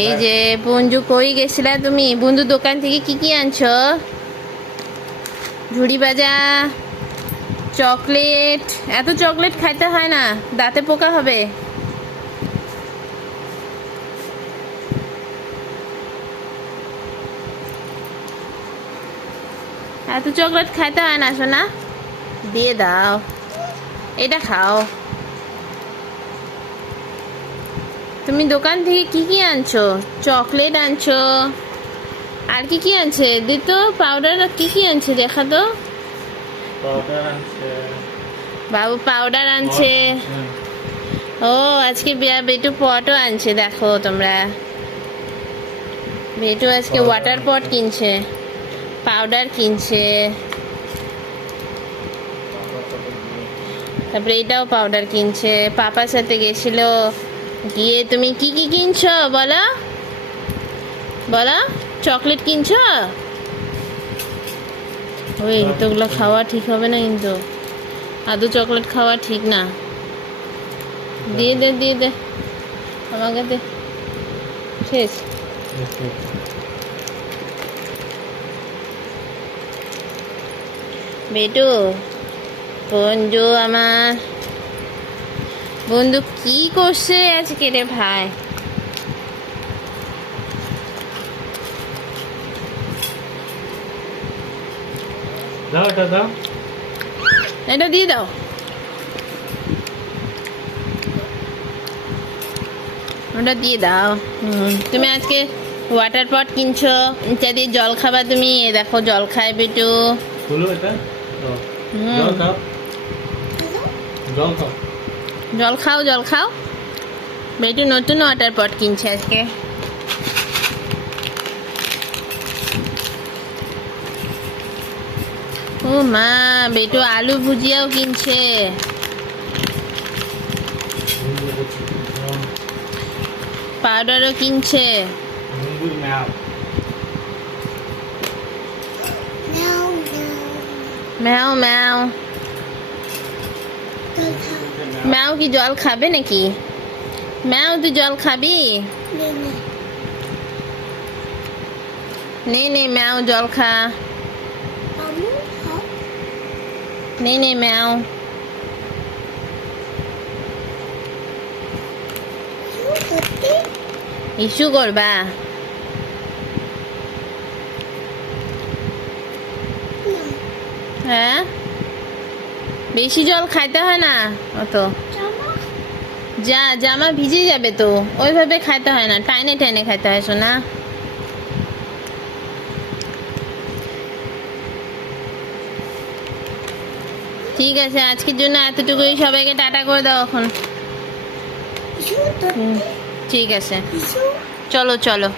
এই যে বন্ধু, কই গেছিলা তুমি? বন্ধু দোকান থেকে কি কি আনছো? ঝুড়ি ভাজা, চকলেট। এত চকলেট খাইতে হয় না, দাঁতে পোকা হবে। এত চকলেট খাইতে হয় না সোনা, দিয়ে দাও। এটা খাও। তুমি দোকান থেকে কি কি আনছো? চকলেট আনছো, আর কি কি আনছে? দিত পাউডার, কি কি আনছে দেখা তো। বাবু পাউডার আনছে। ও আজকে বেটু পটও আনছে, দেখো তোমরা। বেটু আজকে ওয়াটার পট কিনছে, পাউডার কিনছে, তারপরে এটাও পাউডার কিনছে। পাপার সাথে গেছিল, গিয়ে তুমি কি কি কিনছো বলো বলো? চকলেট কিনছো? ওই এতগুলো খাওয়া ঠিক হবে না কিন্তু, আদৌ চকলেট খাওয়া ঠিক না। দিয়ে দে দিয়ে দে, আমাকে দে। শেষ। বেটু, বন্ধু আমার, বন্ধু কি করছে আজকে রে ভাই? দাও এটা দাও, এটা দিয়ে দাও। ওটা দিয়ে দাও। তুমি আজকে ওয়াটার পট কিনছো, এটা দিয়ে জল খাবা তুমি। এ দেখো জল খায় বেটু। খুলো এটা। জল খাও, জল খাও। জল খাও, জল খাও। বেটু নতুন ওয়াটার পট কিনছে আজকে। ও মা, বেটু আলু ভুজিয়াও কিনছে, পাউডারও কিনছে। ম্যাও ম্যাও ম্যাও কি জল খাবে নাকি? ম্যাও তুই জল খাবি? নে নে ম্যাও জল খা। নে নে ম্যাও। ইস্যু করবা? হ্যাঁ, বেশি জল খাইতে হয় না অত। যা, জামা ভিজে যাবে তো, ওইভাবে খাইতে হয় না, টাইনে টাইনে খাইতে হয় সোনা। ঠিক আছে, আজকের জন্য এতটুকুই। সবাইকে টাটা করে দাও এখন। ঠিক আছে, চলো চলো।